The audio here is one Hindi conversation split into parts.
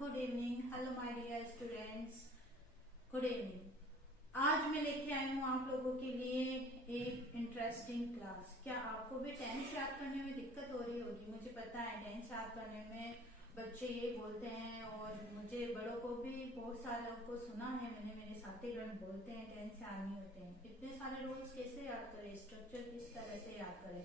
Good evening. Hello my dear students, good evening. आज मैं लेके आई हूँ आप लोगों के लिए एक इंटरेस्टिंग क्लास। क्या आपको भी टेंस याद करने में दिक्कत हो रही होगी? मुझे पता है टेंस याद करने में बच्चे ये बोलते हैं, और मुझे बड़ों को भी बहुत सारे को सुना है मैंने, मेरे साथीगण बोलते हैं टेंस याद नहीं होते हैं। इतने सारे रूल्स कैसे याद करें, स्ट्रक्चर किस तरह से याद करें।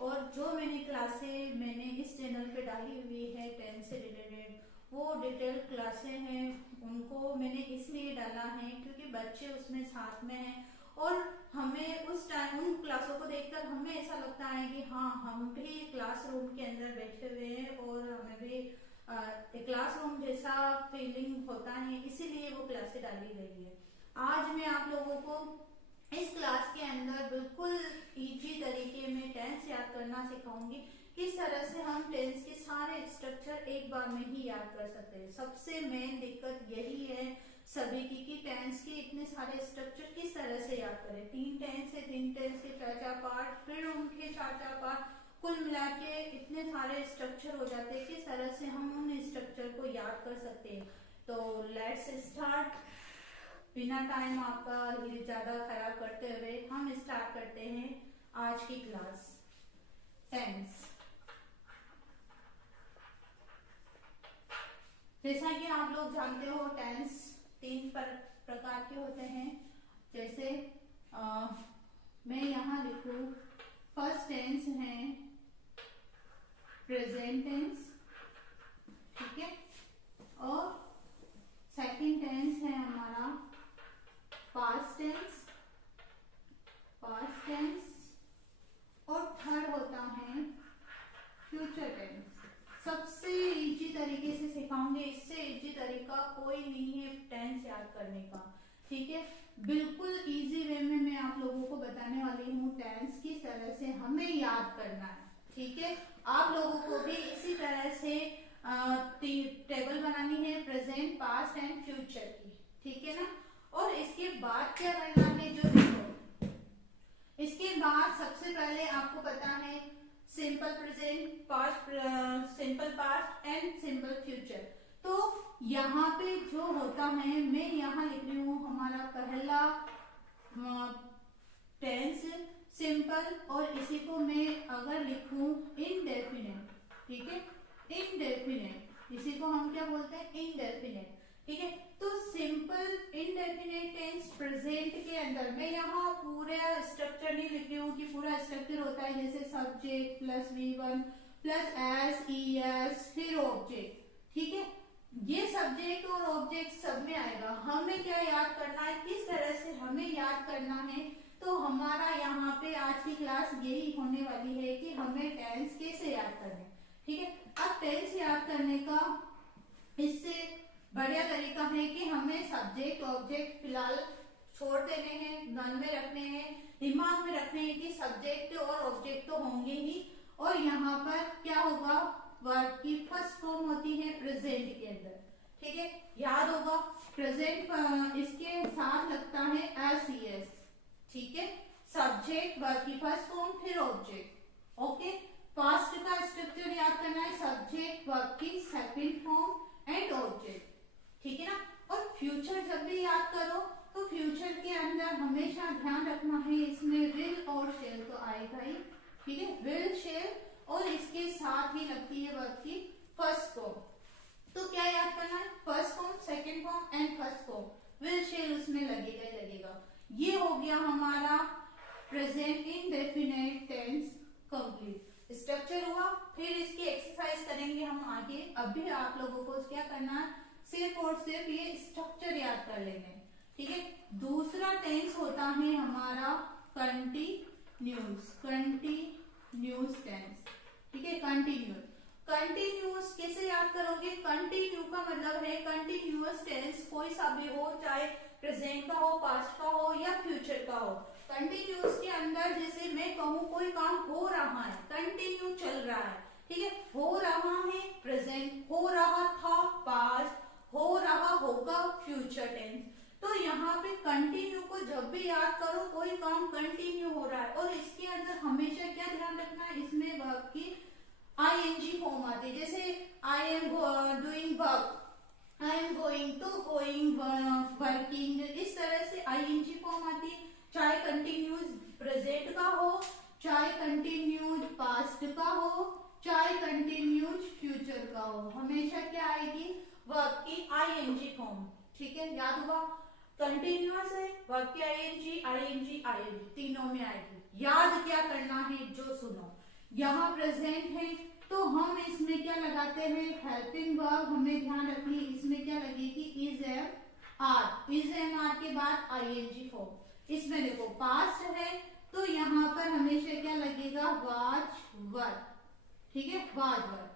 और जो मैंने इस चैनल पे डाली हुई है टेंस से रिलेटेड, वो डिटेल क्लासें हैं, उनको मैंने इसलिए डाला है क्योंकि बच्चे उसमें साथ में हैं, और हमें उस टाइम उन क्लासों को देखकर हमें ऐसा लगता है कि हाँ, हम भी क्लासरूम के अंदर बैठे हुए हैं और हमें भी क्लासरूम जैसा फीलिंग होता है, इसीलिए वो क्लासें डाली गई है। आज मैं आप लोगों को इस क्लास के अंदर बिल्कुल इजी तरीके में टेंस याद करना सिखाऊंगी। किस तरह से हम टेंस के सारे स्ट्रक्चर एक बार में ही याद कर सकते हैं। सबसे मेन दिक्कत यही है सभी की कि टेंस के इतने सारे स्ट्रक्चर किस तरह से याद करें। 3 टेंस है, 3 टेंस के 4-4 पार्ट, फिर उनके 4-4 पार्ट, कुल मिला के इतने सारे स्ट्रक्चर हो जाते हैं। किस तरह से हम उन स्ट्रक्चर को याद कर सकते हैं। तो लेट्स स्टार्ट। बिना टाइम आपका ये ज्यादा खराब करते हुए हम स्टार्ट करते हैं आज की क्लास। टेंस, जैसा कि आप लोग जानते हो टेंस 3 प्रकार के होते हैं। जैसे मैं यहाँ लिखूं, फर्स्ट टेंस है प्रेजेंट टेंस, ठीक है, और सेकंड टेंस है हमारा पास्ट टेंस, और थर्ड होता है फ्यूचर टेंस। सबसे इजी तरीके से सिखाऊंगे, इससे इजी तरीका कोई नहीं है टेंस याद करने का, ठीक है। बिल्कुल इजी वे में मैं आप लोगों को बताने वाली हूँ टेंस किस तरह से हमें याद करना है, ठीक है। आप लोगों को भी इसी तरह से टेबल बनानी है प्रेजेंट, पास्ट एंड फ्यूचर की, ठीक है ना। और इसके बाद क्या करना है, जो देखो, इसके बाद सबसे पहले आपको पता है simple present, past, simple past and simple future. तो यहाँ पे जो होता है, मैं यहाँ लिख रही हूँ हमारा पहला टेंस सिंपल, और इसी को मैं अगर लिखूं इनडेफिनेट, ठीक है, इनडेफिनेट, इसी को हम क्या बोलते हैं, इनडेफिनेट, ठीक है। तो सिंपल इंडेफिनेट टेंस प्रेजेंट के अंदर मैं यहाँ पूरा स्ट्रक्चर नहीं लिख रही हूँ कि पूरा स्ट्रक्चर होता है जैसे subject plus V1 plus S E S फिर ऑब्जेक्ट, ठीक है। ये सब्जेक्ट और ऑब्जेक्ट सब में आएगा। हमें क्या याद करना है, किस तरह से हमें याद करना है, तो हमारा यहाँ पे आज की क्लास यही होने वाली है कि हमें टेंस कैसे याद करना है, ठीक है। अब टेंस याद करने का इससे बढ़िया तरीका है कि हमें सब्जेक्ट ऑब्जेक्ट फिलहाल छोड़ देने हैं, मन में रखने हैं, दिमाग में रखने हैं कि सब्जेक्ट और ऑब्जेक्ट तो होंगे ही, और यहाँ पर क्या होगा, वर्ब की फर्स्ट फॉर्म होती है प्रेजेंट के अंदर, ठीक है। याद होगा प्रेजेंट इसके साथ लगता है एस, ठीक है, सब्जेक्ट वर्ब की फर्स्ट फॉर्म फिर ऑब्जेक्ट, ओके। पास्ट का स्ट्रक्चर याद करना है, सब्जेक्ट वर्ब की सेकंड फॉर्म एंड ऑब्जेक्ट, ठीक है ना। और फ्यूचर जब भी याद करो तो फ्यूचर के अंदर हमेशा ध्यान रखना है, इसमें विल और शेल तो आएगा ही, ठीक है, विल शेल, और इसके साथ ही लगती है वर्ब की फर्स्ट फॉर्म। तो क्या याद करना है, first form, second form and first form, will shall उसमें लगेगा ही लगेगा। ये हो गया हमारा present indefinite tense complete. Structure हुआ, फिर इसकी एक्सरसाइज करेंगे हम आगे। अभी आप लोगों को क्या करना है, सिर्फ और सिर्फ ये स्ट्रक्चर याद कर लेंगे, ठीक है। दूसरा टेंस होता है हमारा कंटिन्यूस टेंस, ठीक है, कंटिन्यूस कैसे याद करोगे, कंटिन्यू का मतलब है कंटिन्यूअस टेंस, कोई सा भी हो, चाहे प्रेजेंट का हो, पास्ट का हो या फ्यूचर का हो। कंटिन्यूअस के अंदर जैसे मैं कहूँ कोई काम हो रहा है, कंटिन्यू चल रहा है, ठीक है, हो रहा है प्रेजेंट, हो रहा था पास्ट, हो रहा होगा फ्यूचर टेंस। तो यहाँ पे कंटिन्यू को जब भी याद करो, कोई काम कंटिन्यू हो रहा है, और इसके अंदर हमेशा क्या ध्यान रखना है, इसमें वर्ब की आईएनजी फॉर्म आती है। जैसे I am doing work, I am going to, going, working, इस तरह से आईएनजी फॉर्म आती है। चाहे कंटिन्यूस प्रेजेंट का हो, चाहे कंटिन्यूस पास्ट का हो, चाहे कंटिन्यूस फ्यूचर का हो, हमेशा क्या आएगी, वर्ब की आईएनजी फॉर्म। ठीक है, याद हुआ, कंटिन्यूअस है, वर्ब की आईएनजी आईएनजी आईएनजी तीनों में आएगी। याद क्या करना है, जो सुनो, यहाँ प्रेजेंट है तो हम इसमें क्या लगाते हैं, हेल्पिंग वर्ब, हमें ध्यान रखनी है इसमें क्या लगेगी, is am are, is am are के बाद आईएनजी फॉर्म। इसमें देखो पास्ट है तो यहाँ पर हमेशा क्या लगेगा, वाज वर, ठीक है, was were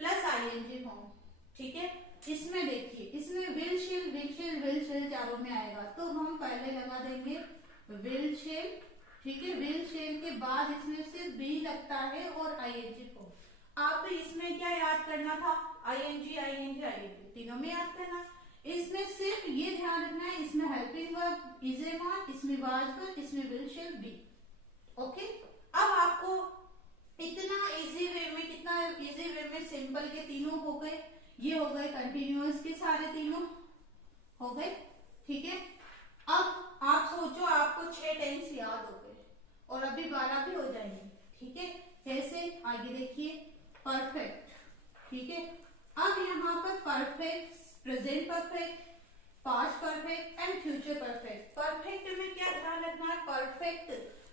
plus ING form. ठीक है, इसमें देखिए, इसमें will shall will shall will shall चारों में आएगा, तो हम पहले लगा देंगे विल शेल। ठीक है, विल शेल के बाद इसमें सिर्फ बी लगता है और आईएनजी फॉर्म। आप इसमें क्या याद करना था, आईएनजी आईएनजी आईएनजी तीनों में याद करना। इसमें सिर्फ ये ध्यान रखना है, इसमें helping verb is am are, इसमें वाज वर, इसमें विल शेल बी। ओके, अब आपको इतना इजी वे में, कितना इजी वे में सिंपल के तीनों हो गए, ये हो गए कंटिन्यूअस के सारे तीनों हो गए। ठीक है, अब आप सोचो आपको 6 टेंस याद हो गए और अभी 12 भी हो जाएंगे। ठीक है, कैसे, आगे देखिए, परफेक्ट। ठीक है, अब यहाँ पर perfect, present perfect, past perfect and future perfect. Perfect में क्या ध्यान रखना है, परफेक्ट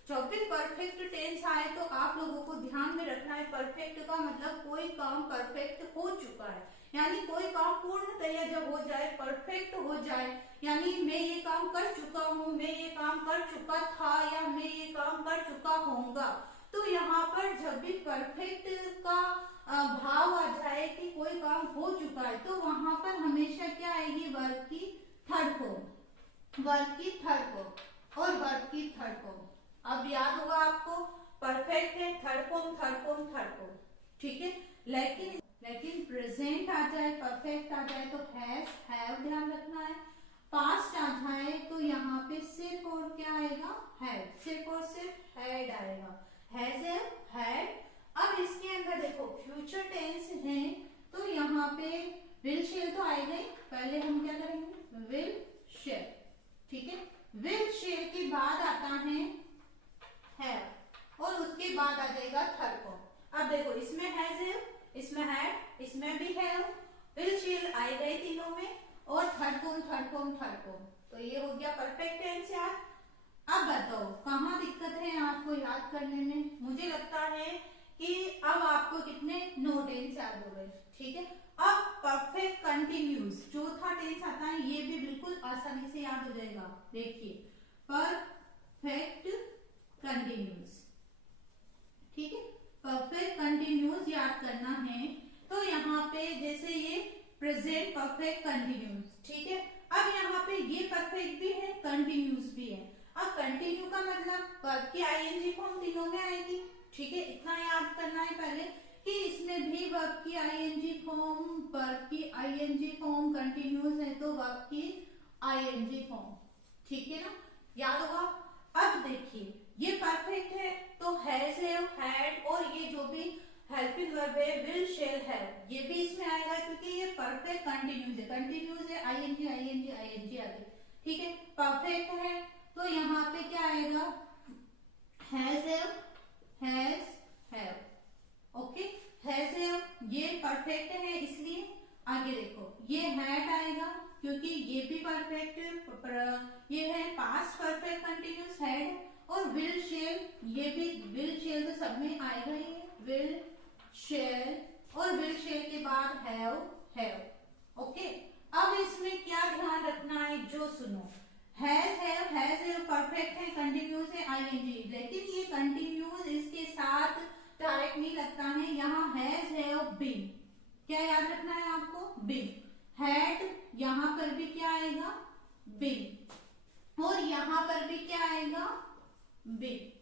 जब भी परफेक्ट टेंस आए तो आप लोगों को ध्यान में रखना है, परफेक्ट का मतलब कोई काम परफेक्ट हो चुका है, यानी कोई काम पूर्णतया जब हो जाए, परफेक्ट हो जाए, यानी मैं ये काम कर चुका हूँ, मैं ये काम कर चुका था, या मैं ये काम कर चुका होऊंगा। तो यहाँ पर जब भी परफेक्ट का भाव आ जाए कि कोई काम हो चुका है, तो वहां पर हमेशा क्या आएगी, वर्ब की थर्ड फॉर्म, वर्ब की थर्ड फॉर्म और वर्ब की थर्ड फॉर्म। अब याद होगा आपको, परफेक्ट है third form third form third form. ठीक है, लेकिन प्रेजेंट आ जाए, परफेक्ट आ जाए तो हैज हैव ध्यान रखना है। पास्ट आ जाए तो यहाँ पे सिर्फ और क्या आएगा, हैड, सिर्फ और सिर्फ हैड आएगा, हैज हैड। अब इसके अंदर देखो फ्यूचर टेंस है तो यहाँ पे विल शेल तो आएगा ही, पहले हम क्या करेंगे, विल शेल। ठीक है, विल शेल के बाद आता है हैव और उसके बाद आ जाएगा थर्ड फॉर्म। अब देखो इसमें हैज है, इसमें हैड, इसमें भी हैव, विल शेल आए गए तीनों में और third form third form third form. तो ये हो गया परफेक्ट टेंस यार। अब बताओ कहाँ दिक्कत है आपको याद करने में, मुझे लगता है कि अब आपको कितने 9 टेंस याद हो गए। ठीक है, अब परफेक्ट कंटिन्यूस चौथा टेंस आता है, ये भी बिल्कुल आसानी से याद हो जाएगा। देखिए परफेक्ट कंटिन्यूस, ठीक है, परफेक्ट कंटिन्यूस याद करना है तो यहाँ पे जैसे ये प्रेजेंट परफेक्ट कंटिन्यूस। ठीक है, अब यहाँ पे ये परफेक्ट भी है कंटिन्यूस भी है। अब कंटिन्यू का मतलब वर्ब की आईएनजी फॉर्म तीनों में आएगी। ठीक है, इतना याद करना है पहले कि इसमें भी वर्ब की आईएनजी फॉर्म, वर्ब की आईएनजी फॉर्म, कंटिन्यूस है तो वर्ब की आईएनजी फॉर्म। ठीक है ना, याद होगा। अब देखिए ये परफेक्ट है तो हैज हैव हैड और ये जो भी हेल्पिंग वर्ब है विल शेल हैव, ये भी इसमें आएगा क्योंकि ये परफेक्ट कंटिन्यूस है आईएनजी आईएनजी आईएनजी आगे। ठीक है, परफेक्ट है तो यहाँ पे क्या आएगा, has have. Okay, has have ये परफेक्ट है इसलिए आगे देखो ये हैड आएगा क्योंकि ये भी परफेक्ट, ये है पास्ट परफेक्ट कंटिन्यूस हैड, और विल शेल, ये भी विल शेल तो सब में आएगा ही, विल शेल और विल शेल के बाद हैव। ओके, अब इसमें क्या ध्यान रखना है, जो सुनो, हैज हैव परफेक्ट है कंटिन्यूस है आईएनजी, लेकिन ये कंटिन्यूस इसके साथ डायरेक्ट नहीं लगता है, यहाँ हैज हैव बीन, क्या याद रखना है आपको, बीन। हैड यहाँ पर भी क्या आएगा, बीन, और यहाँ पर भी क्या आएगा, बीन।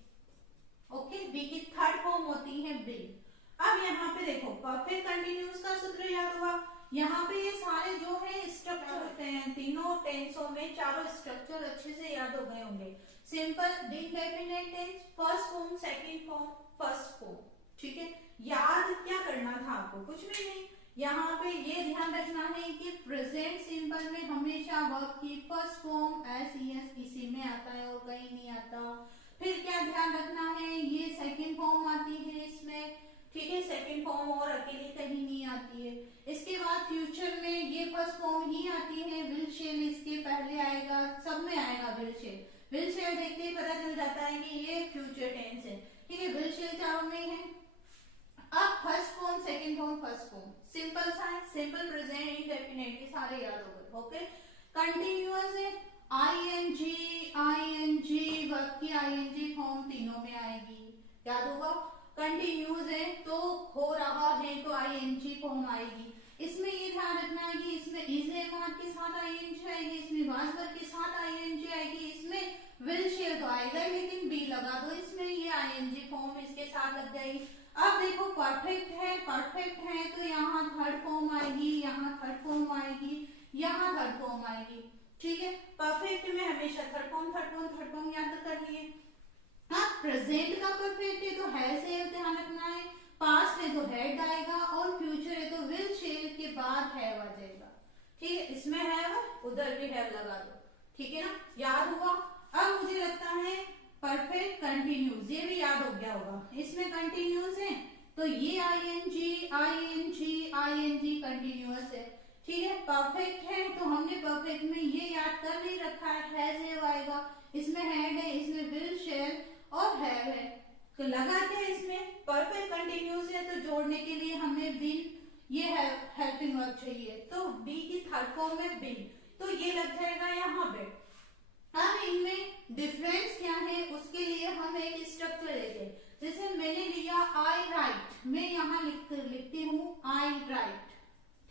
ओके, बी की थर्ड फॉर्म होती है बीन। अब यहाँ पे देखो परफेक्ट कंटिन्यूस का सूत्र याद हुआ, यहाँ पे ये सारे जो है स्ट्रक्चर होते हैं, तीनों टेंसों में चारों स्ट्रक्चर अच्छे से याद हो गए होंगे। Simple, indefinite tense, first form, second form, first form. ठीक है, याद क्या करना था आपको, कुछ भी नहीं, यहाँ पे ये ध्यान रखना है कि प्रेजेंट सिंपल में हमेशा वर्ब की फर्स्ट फॉर्म एस इसी में आता है और कहीं नहीं आता। फिर क्या ध्यान रखना है, ये सेकंड फॉर्म आती है इसमें, ठीक है, सेकंड फॉर्म और अकेली कहीं नहीं आती है। इसके बाद फ्यूचर में ये फर्स्ट फॉर्म ही आती है, विल शेल इसके पहले आएगा, सब में आएगा विल शेल। विल शेल देखते ही पता चल जाता है कि ये फ्यूचर टेंस है, ठीक है, विल शेल चारों में है। अब first form, second form, first form simple सा है, सिंपल प्रेजेंट इंडेफिनिट, ये सारे याद हो गए। ओके, कंटिन्यूअस है, आईएनजी वर्ब की आईएनजी फॉर्म तीनों में आएगी, याद होगा। कंटिन्यूअस है तो हो रहा है तो आईएनजी फॉर्म आएगी। इसमें ये ध्यान रखना है कि इसमें इज एमआर के साथ आईएनजी आएगी, इसमें वाज वर्ब के साथ आईएनजी आएगी, इसमें विल शेल तो आएगा लेकिन बी लगा दो इसमें, ये आईएनजी फॉर्म इसके साथ लग जाएगी। अब देखो परफेक्ट है, परफेक्ट है तो यहाँ थर्ड फॉर्म आएगी, यहाँ थर्ड फॉर्म आएगी, यहाँ थर्ड फॉर्म आएगी, ठीक है। परफेक्ट में हमेशा third form third form third form याद कर लिए। हाँ, प्रेजेंट का परफेक्ट है तो हैज है ध्यान रखना है, पास्ट है तो हैड आएगा और फ्यूचर है तो विल शेल के बाद हैव आ जाएगा, ठीक है। इसमें हैव, उधर भी हैव लगा दो, ठीक है ना, याद हुआ। अब मुझे लगता है परफेक्ट कंटिन्यूस, ये भी याद हो गया होगा। इसमें कंटिन्यूस है तो ये आईएनजी आईएनजी आईएनजी कंटिन्यूअस है, ठीक है। परफेक्ट है तो हमने परफेक्ट में ये याद कर ही रखा है, हैज हैव आएगा, इसमें हैड है, इसमें विल शेल और हैव है, तो लगा क्या इसमें परफेक्ट कंटिन्यूस है तो जोड़ने के लिए हमें बिन, ये हेल्पिंग वर्ब चाहिए, तो बी की थर्ड फॉर्म में बिन, तो ये लग जाएगा यहाँ पे। अब इनमें डिफरेंस क्या है उसके लिए हम एक स्ट्रक्चर लेते हैं, जैसे मैंने लिया आई राइट, मैं यहाँ लिखती हूँ आई राइट,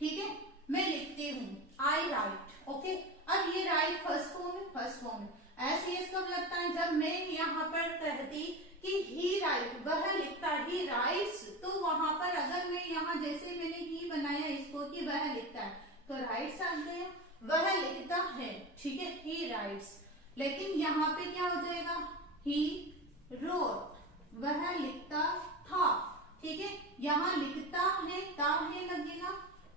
ठीक है, मैं लिखती हूँ आई राइट, ओके। अब ये राइट फर्स्ट फॉर्म है, फर्स्ट फॉर्म है। ऐसे कब लगता है, जब मैं यहाँ पर कहती कि ही राइट, वह लिखता, ही राइट्स, तो वहां पर अगर मैं यहाँ जैसे मैंने ही बनाया इसको कि वह लिखता है तो राइट्स आ गया, वह लिखता है, ठीक है, ही राइट्स। लेकिन यहाँ पे क्या हो जाएगा, ही रोट, वह लिखता था, ठीक है, यहाँ लिखता है ता है लगेगा,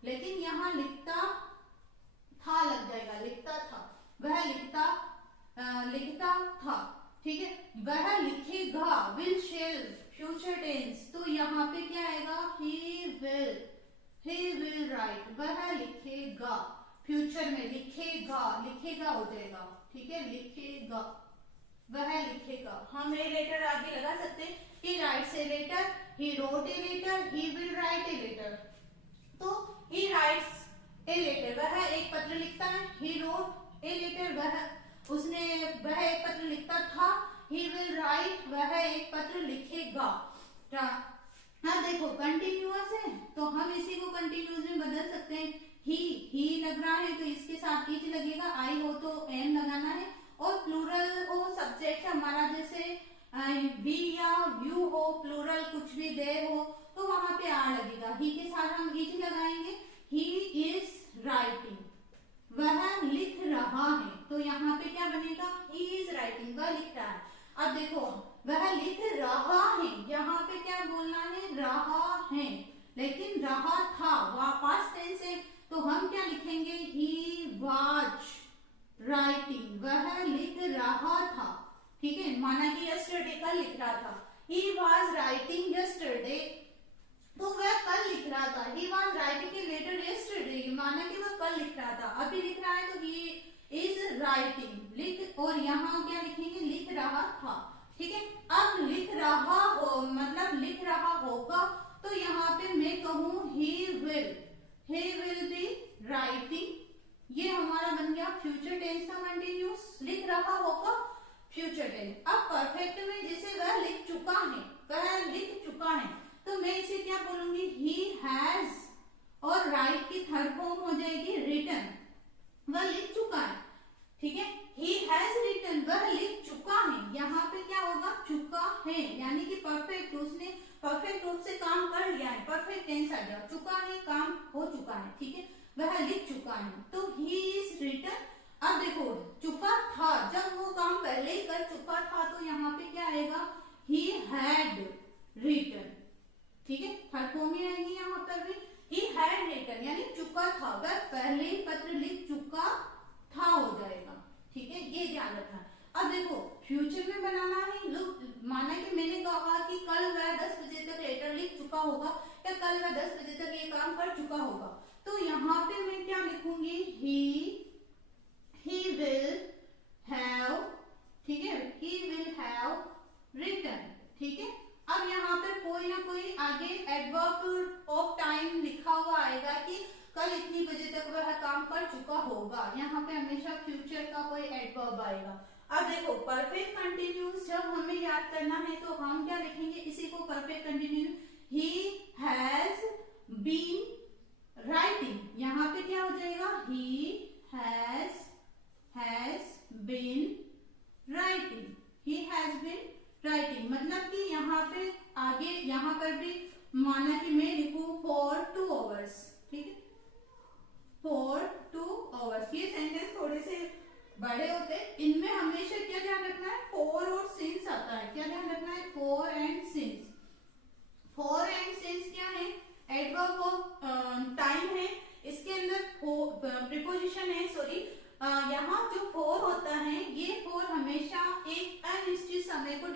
लेकिन यहाँ लिखता था लग जाएगा, लिखता था, वह लिखता था, ठीक है। वह लिखेगा, विल शेल फ्यूचर टेंस, तो यहाँ पे क्या आएगा, ही विल राइट, वह लिखेगा, फ्यूचर में लिखेगा, लिखेगा हो जाएगा, ठीक है, लिखेगा, वह लिखेगा। हम ए लेटर आगे लगा सकते हैं, he writes a letter, he wrote a letter, he will write a letter, तो ही राइट्स ए लेटर, वह एक पत्र लिखता है, ही रोट ए लेटर, वह एक पत्र लिखता था, ही विल राइट, वह एक पत्र लिखेगा। हाँ देखो कंटिन्यूअस है तो हम इसी को कंटिन्यूअस में बदल सकते हैं, ही लग रहा है तो इसके साथ इज लगेगा, आई हो तो एम लगाना है, और प्लूरल हो, सब्जेक्ट हमारा जैसे वी या यू हो, प्लूरल कुछ भी दे हो तो वहां पे आर लगेगा, ही के साथ हम इज लगाएंगे, ही इज राइटिंग, वह लिख रहा है, तो यहाँ पे क्या बनेगा, ही इज राइटिंग, वह लिख रहा है। अब देखो वह लिख रहा है, यहाँ पे क्या बोलना है, रहा है, लेकिन रहा था, पास्ट टेंस है तो हम क्या लिखेंगे, ही वाज राइटिंग, वह लिख रहा था, ठीक है, माना कि यस्टरडे कल लिख रहा था, ही वाज राइटिंग यस्टरडे, तो वह कल लिख रहा था, he was writing a letter yesterday, माना कि वह कल लिख रहा था, अभी लिख रहा है तो ही इज राइटिंग, लिख, और यहाँ क्या लिखेंगे, लिख रहा था, ठीक है। अब लिख रहा हो मतलब लिख रहा होगा, तो यहाँ पे मैं कहूँ ही विल बी राइटिंग, ये हमारा बन गया फ्यूचर टेंस का कंटिन्यूस, लिख रहा होगा फ्यूचर टेंस। अब परफेक्ट में जैसे वह लिख चुका है, वह लिख चुका है, तो मैं इसे क्या बोलूंगी, ही हैज, और राइट की थर्ड फॉर्म हो जाएगी रिटन, वह लिख चुका है, ठीक है, ही हैज रिटन, वह लिख चुका है, यहाँ पे क्या होगा, चुका है, यानी कि परफेक्ट, उसने परफेक्ट रूप से काम कर लिया है, परफेक्ट टेंस आ गया, चुका है, काम हो चुका है, ठीक है, वह लिख चुका है, तो ही इज रिटन। अब देखो चुका था, जब वो काम पहले ही कर चुका था तो यहाँ पे क्या आएगा, ही हैड रिटन, ठीक है, थर्ड फॉर्म ही आएगी यहाँ पर भी, ही हैड रिटन यानी चुका था, वह पहले ही पत्र लिख चुका था हो जाएगा। ठीक है, ये ध्यान रखना। अब देखो फ्यूचर में बनाना है, लोग माना कि मैंने कहा कि कल वह 10 बजे तक लेटर लिख चुका होगा या कल वह 10 बजे तक ये काम कर चुका होगा, तो यहाँ पे मैं क्या लिखूंगी, he will have, ठीक है, he will have written। ठीक है, अब यहाँ पे कोई ना कोई आगे एडवर्ब ऑफ टाइम लिखा हुआ आएगा कि कल इतनी बजे तक वह काम कर चुका होगा, यहाँ पे हमेशा फ्यूचर का कोई एडवर्ब आएगा। अब देखो परफेक्ट कंटिन्यूस जब हमें याद करना है तो हम क्या लिखेंगे, इसी को perfect continuous, he has been writing, यहाँ पे क्या हो जाएगा, he has been writing, he has been writing, मतलब कि यहाँ पे आगे यहाँ पर भी माना कि मैं लिखूं फॉर 2 आवर्स। ठीक है, फॉर 2 आवर्स, ये सेंटेंस थोड़े से बड़े होते हैं, इनमें हमेशा क्या ध्यान रखना है, फॉर और सिंस आता है। क्या ध्यान रखना है, for and since. For and since क्या है, एडवर्ब ऑफ टाइम है, इसके अंदर प्रीपोजिशन है, सॉरी, यहाँ जो फॉर होता है ये फॉर हमेशा एक अनिश्चित समय को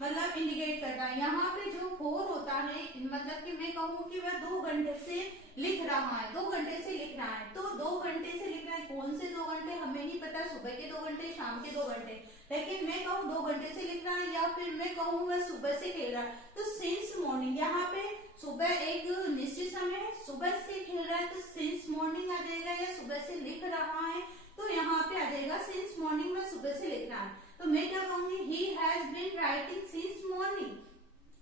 मतलब इंडिकेट करता है। यहाँ पे जो फॉर होता है मतलब कि मैं कहूँ कि वह 2 घंटे से लिख रहा है, 2 घंटे से लिख रहा है, तो 2 घंटे से लिख रहा है, कौन से 2 घंटे हमें नहीं पता, सुबह के 2 घंटे, शाम के 2 घंटे, लेकिन मैं कहूँ 2 घंटे से लिख रहा है या फिर मैं कहूँ वह सुबह से खेल रहा है, तो सिंस मॉर्निंग, यहाँ पे सुबह एक निश्चित समय है, सुबह से खेल रहा है तो सिंस मॉर्निंग आ जाएगा, या सुबह से लिख रहा है तो यहाँ पे आ जाएगा सिंस मॉर्निंग, में सुबह से लिख रहा है, तो मैं क्या कहूंगी, he has been writing since morning.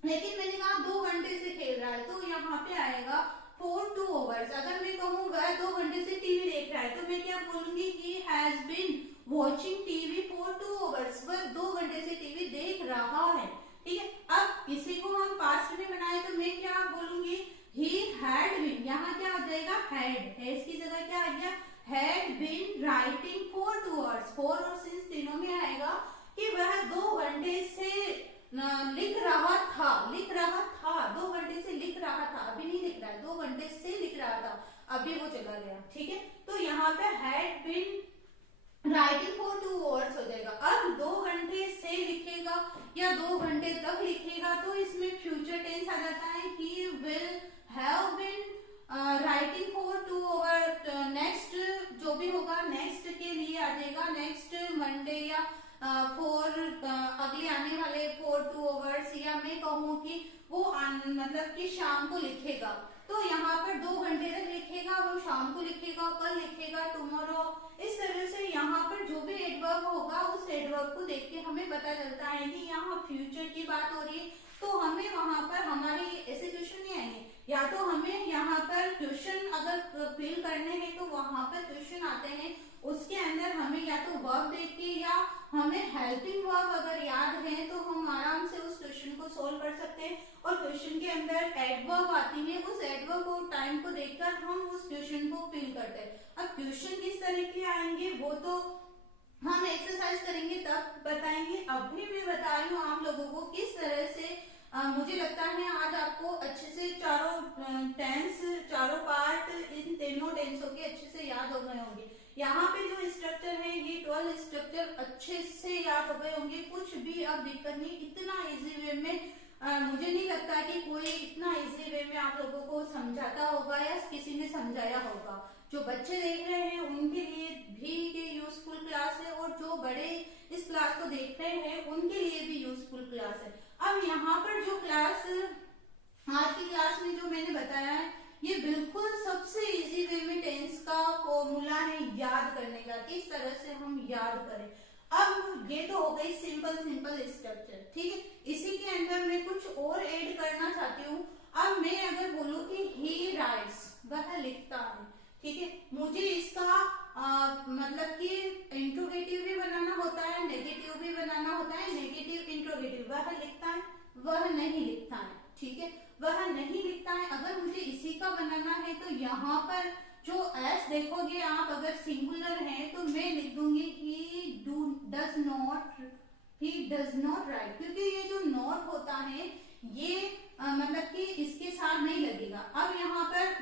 लेकिन मैंने कहा 2 घंटे से खेल रहा है, तो यहाँ पे आएगा फॉर 2 आवर्स। अगर मैं कहूँ वह 2 घंटे से टीवी देख रहा है, तो मैं क्या बोलूंगी, he has been watching TV for 2 hours, वह 2 घंटे से टीवी देख रहा है। ठीक है, अब इसी को हम पास्ट में बनाए तो मैं क्या बोलूंगी, ही हैड बीन, यहाँ क्या हो जाएगा, हैड, इसकी जगह क्या आ गया, had been writing for 2 hours. For और सिंस तीनों में आएगा कि वह 2 घंटे से लिख रहा था, 2 घंटे से लिख रहा था, अभी नहीं लिख रहा है, 2 घंटे से लिख रहा था, अभी वो चला गया। ठीक है, तो यहाँ पे had been writing for 2 hours हो जाएगा। अब 2 घंटे से लिखेगा या 2 घंटे तक लिखेगा, तो इसमें फ्यूचर टेंस आ जाता है, he will have been writing for 2 hours. Next जो भी होगा नेक्स्ट के लिए आ जाएगा, नेक्स्ट मंडे या फॉर अगले आने वाले फॉर 2 आवर्स, या मैं कहूँ कि वो मतलब कि शाम को लिखेगा, तो यहाँ पर 2 घंटे तक लिखेगा, वो शाम को लिखेगा, कल लिखेगा, टुमारो, इस तरह से यहाँ पर जो भी एडवर्ब होगा उस एडवर्ब को देख के हमें पता चलता है कि यहाँ फ्यूचर की बात हो रही है, तो हमें वहां पर हमारे ऐसे क्वेश्चन नहीं आएंगे, या तो हमें यहाँ पर क्वेश्चन अगर फिल करने हैं तो वहां पर क्वेश्चन आते हैं, उसके अंदर हमें या तो वर्ब देख के या हमें हेल्पिंग वर्ब अगर याद है तो हम आराम से उस क्वेश्चन को सोल्व कर सकते हैं, और क्वेश्चन के अंदर एडवर्ब आती है, उस एडवर्ब और टाइम को देखकर हम उस क्वेश्चन को फिल करते हैं। अब क्वेश्चन किस तरह के आएंगे वो तो हम एक्सरसाइज करेंगे तब बताएंगे, अभी मैं बता रही हूँ आप लोगों को किस तरह से मुझे लगता है आज आपको अच्छे से चारों टेंस, चारों पार्ट इन तीनों टेंसों के अच्छे से याद हो गए होंगे। यहाँ पे जो स्ट्रक्चर है ये 12 स्ट्रक्चर अच्छे से याद हो गए होंगे, कुछ भी अब दिक्कत नहीं, इतना इजी वे में मुझे नहीं लगता कि कोई इतना इजी वे में आप लोगों को समझाता होगा या किसी ने समझाया होगा। जो बच्चे देख रहे हैं उनके लिए भी ये यूजफुल क्लास है, और जो बड़े इस क्लास को देख रहे हैं उनके लिए भी यूजफुल क्लास है। अब यहाँ पर जो क्लास आज की क्लास में जो मैंने बताया है ये बिल्कुल सबसे इजी वे में टेंस का फॉर्मूला है याद करने का, किस तरह से हम याद करें। अब ये तो हो गई सिंपल स्ट्रक्चर, ठीक है। इसी के अंदर मैं कुछ और ऐड करना चाहती हूँ। अब मैं अगर बोलूँ कि ही राइट्स, वह लिखता है, ठीक है, मुझे इसका मतलब कि इंट्रोगेटिव भी बनाना होता है, नेगेटिव भी बनाना होता है, नेगेटिव इंट्रोगेटिव। वह लिखता है, वह नहीं लिखता है, ठीक है, वह नहीं लिखता है। अगर मुझे इसी का बनाना है तो यहाँ पर जो एस देखोगे आप, अगर सिंगुलर है तो मैं लिख दूंगी ही डज नॉट राइट, क्योंकि ये जो नॉट होता है ये मतलब कि इसके साथ नहीं लगेगा। अब यहाँ पर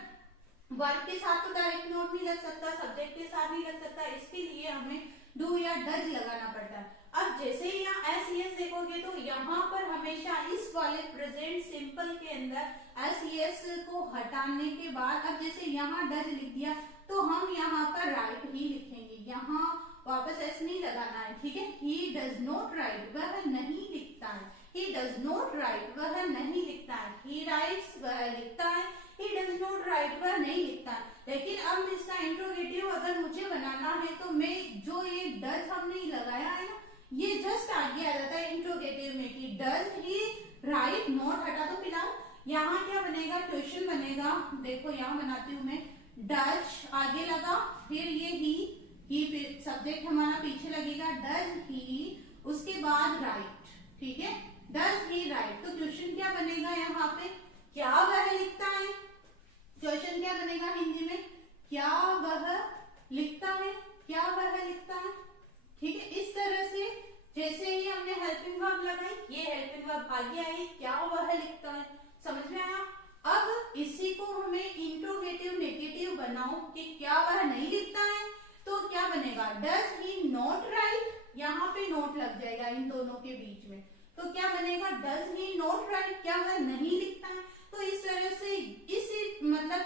वर्ब के साथ तो डायरेक्ट नोट नहीं लग सकता, सब्जेक्ट के साथ नहीं लग सकता, इसके लिए हमें डू या डज लगाना पड़ता है। अब जैसे ही यहाँ एस ई एस देखोगे तो यहाँ पर हमेशा इस वाले प्रेजेंट सिंपल के अंदर एस ई एस को हटाने के बाद, अब जैसे यहाँ डज लिख दिया तो हम यहाँ पर राइट ही लिखेंगे, यहाँ वापस एस नहीं लगाना है, ठीक है। ही डज नॉट राइट, वह नहीं लिखता है। ही डज नॉट राइट, वह नहीं लिखता है। ही राइट्स, वह लिखता है। ही डज नॉट राइट, वह नहीं लिखता है। लेकिन अब इसका इंट्रोगेटिव अगर मुझे बनाना है तो मैं जो ये डज हमने लगाया है ना, ये जस्ट आगे आ जाता है इंट्रोगेटिव में कि डज ही राइट नॉट हटा दो फिलहाल। यहाँ क्या बनेगा, क्वेश्चन बनेगा। देखो यहाँ बनाती हूँ मैं, डज आगे लगा, फिर ये ही सब्जेक्ट हमारा पीछे लगेगा, डज ही, उसके बाद राइट, ठीक है। डज ही राइट, तो क्वेश्चन क्या बनेगा यहाँ पे, क्या वह लिखता है। क्वेश्चन क्या बनेगा हिंदी में, क्या वह लिखता है, क्या वह लिखता है, ठीक है। इस तरह से जैसे ही हमने हेल्पिंग वर्ब लगाई, ये हेल्पिंग वर्ब आगे आई, क्या वह लिखता है, समझ में आया। अब इसी को हमें इंट्रोगेटिव नेगेटिव बनाओ कि क्या वह नहीं लिखता है, तो क्या बनेगा, डज ही नॉट राइट, यहाँ पे नोट लग जाएगा इन दोनों के बीच में, तो क्या बनेगा, डज ही नॉट राइट, क्या वह नहीं लिखता है। तो इस तरह से इसी मतलब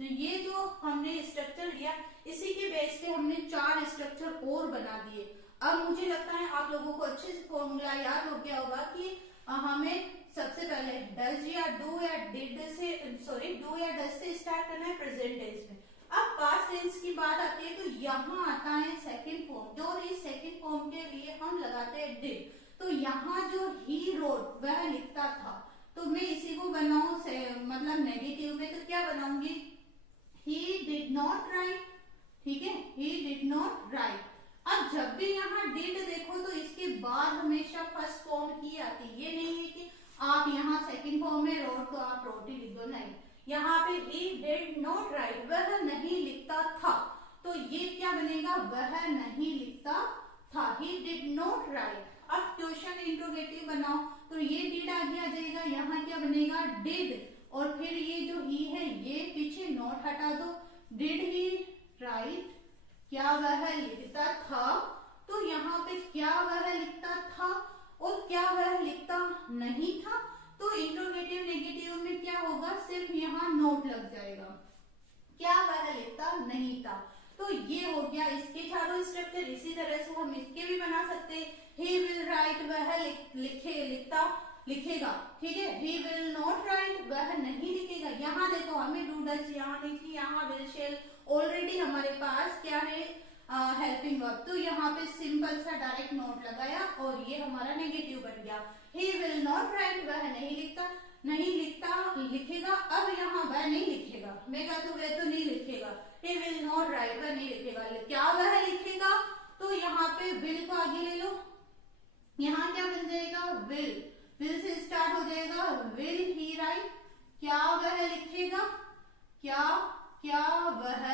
ये जो हमने स्ट्रक्चर लिया, इसी के बेस पे हमने 4 स्ट्रक्चर और बना दिए। अब मुझे लगता है आप लोगों को अच्छे से फॉर्मूला याद हो गया होगा कि हमें सबसे पहले डज या डू या डिड से, सॉरी डू या डज से स्टार्ट करना है प्रेजेंट टेंस में। अब पास्ट टेंस की बात आती है तो यहाँ आता है सेकंड फॉर्म, जो इस सेकंड फॉर्म के लिए हम लगाते हैं डिड। तो यहाँ जो ही रोट, वह लिखता था, तो मैं इसी को बनाऊं मतलब नेगेटिव में, तो क्या बनाऊंगी, ही डिड नॉट राइट, ठीक है, ही डिड नॉट राइट। अब जब भी यहाँ डिड देखो तो इसके बाद हमेशा फर्स्ट फॉर्म ही आती है, ये नहीं है कि आप यहाँ सेकंड फॉर्म में रोट तो आप रोट ही लिख दो, नहीं। यहाँ पे ही डिड नॉट राइट, वह नहीं लिखता था, तो ये क्या बनेगा, वह नहीं लिखता था, ही डिड नॉट राइट। अब क्वेश्चन इंट्रोगेटिव बनाओ तो ये डिड आगे आ जाएगा, यहाँ क्या बनेगा, डिड, और फिर ये जो ही है ये पीछे नॉट हटा दो, डिड ही राइट, क्या वह लिखता था, तो यहाँ पे क्या वह लिखता था और क्या वह लिखता नहीं था, तो इंट्रोगेटिव नेगेटिव में क्या होगा, सिर्फ यहाँ नोट लग जाएगा, क्या वह लिखता नहीं था। तो ये हो गया इसके चारों स्ट्रक्चर। इसी तरह से हम इसके भी बना सकते हैं, ही विल राइट, वह लिखेगा, ठीक है। ही विल नॉट राइट, वह नहीं लिखेगा। यहाँ देखो हमें डू डज यहाँ नहीं थी, यहाँ विल शेल ऑलरेडी हमारे पास क्या है, हेल्पिंग वर्ब, तो यहाँ पे सिंपल सा डायरेक्ट नोट लगाया और ये हमारा नेगेटिव बन गया। ही विल नॉट राइट, वह नहीं लिखता, लिखेगा। अब यहाँ वह नहीं लिखेगा, मैं कहता हूँ वह तो नहीं लिखेगा, ही विल नॉट राइट, वह नहीं लिखेगा। क्या वह लिखेगा, तो यहाँ पे विल को आगे ले लो, यहाँ क्या बन जाएगा, विल से स्टार्ट हो जाएगा, विल ही राइट, क्या वह लिखेगा, क्या वह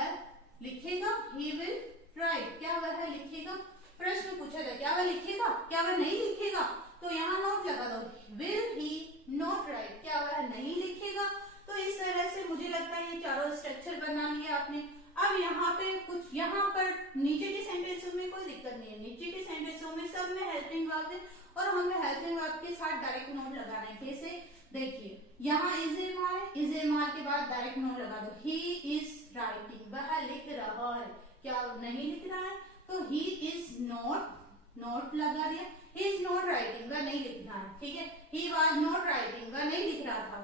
लिखेगा, ही विल राइट, क्या वह लिखेगा। प्रश्न पूछा जाए क्या वह लिखेगा, क्या वह नहीं लिखेगा, तो यहाँ नोट लगा दो, विल ही नॉट राइट, क्या वह नहीं लिखेगा। तो इस तरह से मुझे लगता है ये चारों स्ट्रक्चर बना लिया आपने। अब यहाँ पे कुछ, यहाँ पर नीचे के सेंटेंसों में कोई दिक्कत नहीं है, नीचे के सेंटेंसों में सब में हेल्पिंग वर्ब है और हमें हेल्पिंग वर्ब के साथ डायरेक्ट नोट लगाना है। कैसे, देखिए यहाँ इज एम आर के बाद डायरेक्ट नोट लगा दो, ही इज राइटिंग, वह लिख रहा है, क्या नहीं लिख रहा है, तो ही इज नॉट लगा दिया, ही इज नॉट राइटिंग, वह नहीं लिख रहा है, ठीक है। ही वाज नॉट राइटिंग, वह नहीं लिख रहा था,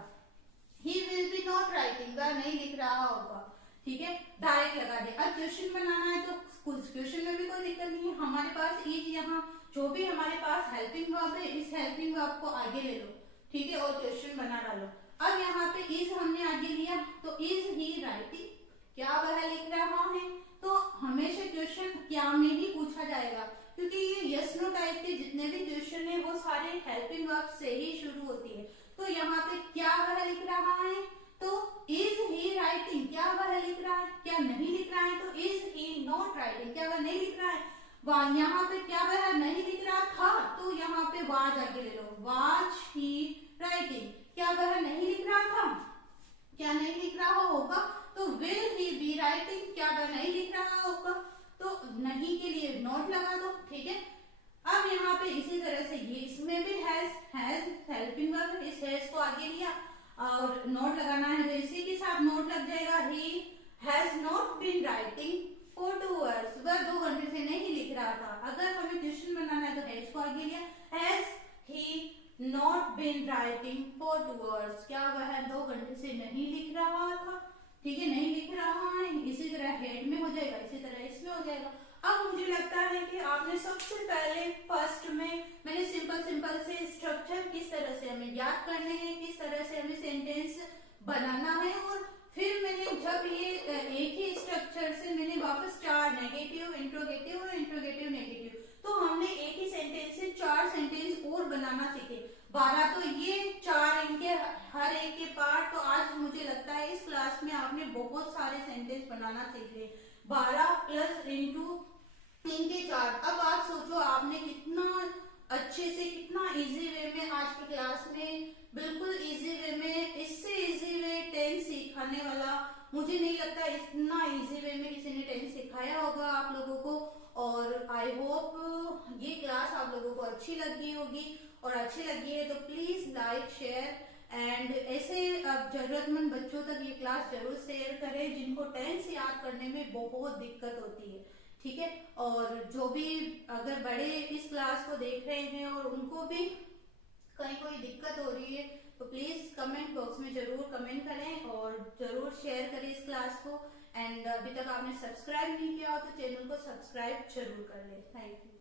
he will be not writing, वह नहीं लिख रहा होगा, ठीक है, डायरेक्ट लगा दे। अब क्वेश्चन बनाना है तो क्वेश्चन में भी कोई दिक्कत नहीं है, हमारे पास इज, यहाँ जो भी हमारे पास हेल्पिंग वर्ब है, इस हेल्पिंग वर्ब को आगे ले लो, ठीक है, और क्वेश्चन बना डालो। अब यहाँ पे इज हमने आगे लिया, तो इज ही राइटिंग, क्या वह लिख रहा है, तो हमेशा क्वेश्चन क्या में ही पूछा जाएगा, क्योंकि ये यस नो टाइप के जितने भी क्वेश्चन है वो सारे हेल्पिंग वर्ब से ही शुरू होती है। तो यहाँ पे क्या वह लिख रहा है, तो इज ही राइटिंग, क्या वह लिख रहा है, क्या नहीं लिख रहा है, तो इज ही नॉट राइटिंग, क्या वह नहीं लिख रहा है। यहाँ पे क्या वह नहीं लिख रहा था, तो यहाँ पे वाज आगे ले लो, वाज ही राइटिंग, क्या वह नहीं लिख रहा था, क्या नहीं लिख रहा होगा, तो विल ही बी राइटिंग, क्या वह नहीं लिख रहा होगा, तो नहीं के लिए नॉट लगा दो, ठीक है। अब यहाँ पे इसी तरह से ये इसमें भी हैज हेल्पिंग वर्ब, इस हैज को आगे लिया और नोट लगाना है तो इसी के साथ नोट लग जाएगा। He has not been writing for 2 hours, वह 2 घंटे से नहीं लिख रहा था। अगर हमें क्वेश्चन बनाना है तो हैज को आगे लिया, has he not been writing for 2 hours, क्या वह 2 घंटे से नहीं लिख रहा था, ठीक है, नहीं लिख रहा है। इसी तरह हेड में हो जाएगा, इसी तरह इसमें हो जाएगा। अब मुझे लगता है कि आपने सबसे पहले फर्स्ट में मैंने सिंपल से स्ट्रक्चर किस तरह से हमें याद करने हैं, किस तरह से हमें सेंटेंस बनाना है, और फिर मैंने जब ये एक ही स्ट्रक्चर से मैंने वापस 4 नेगेटिव, इंट्रोगेटिव और इंट्रोगेटिव नेगेटिव, तो हमने एक ही सेंटेंस से 4 सेंटेंस और बनाना सीखे। 12 तो ये 4 इनके हर एक के पार्ट, तो आज मुझे लगता है इस क्लास में आपने बहुत सारे सेंटेंस बनाना सीख लिए। 12 प्लस इंटू इनके 4। अब आप सोचो आपने कितना अच्छे से, कितना इजी वे में आज की क्लास में, बिल्कुल इजी वे में, इससे इजी वे 10 सिखाने वाला मुझे नहीं लगता इतना इजी वे में किसी ने 10 सिखाया होगा आप लोगों को। और आई होप ये क्लास आप लोगों को अच्छी लगी होगी, और अच्छी लगी है तो प्लीज लाइक शेयर एंड ऐसे जरूरतमंद बच्चों तक ये क्लास जरूर शेयर करें जिनको 10 याद करने में बहुत दिक्कत होती है, ठीक है। और जो भी अगर बड़े इस क्लास को देख रहे हैं और उनको भी कहीं कोई दिक्कत हो रही है तो प्लीज कमेंट बॉक्स में जरूर कमेंट करें और जरूर शेयर करें इस क्लास को। एंड अभी तक आपने सब्सक्राइब नहीं किया हो तो चैनल को सब्सक्राइब जरूर कर ले। Thank you.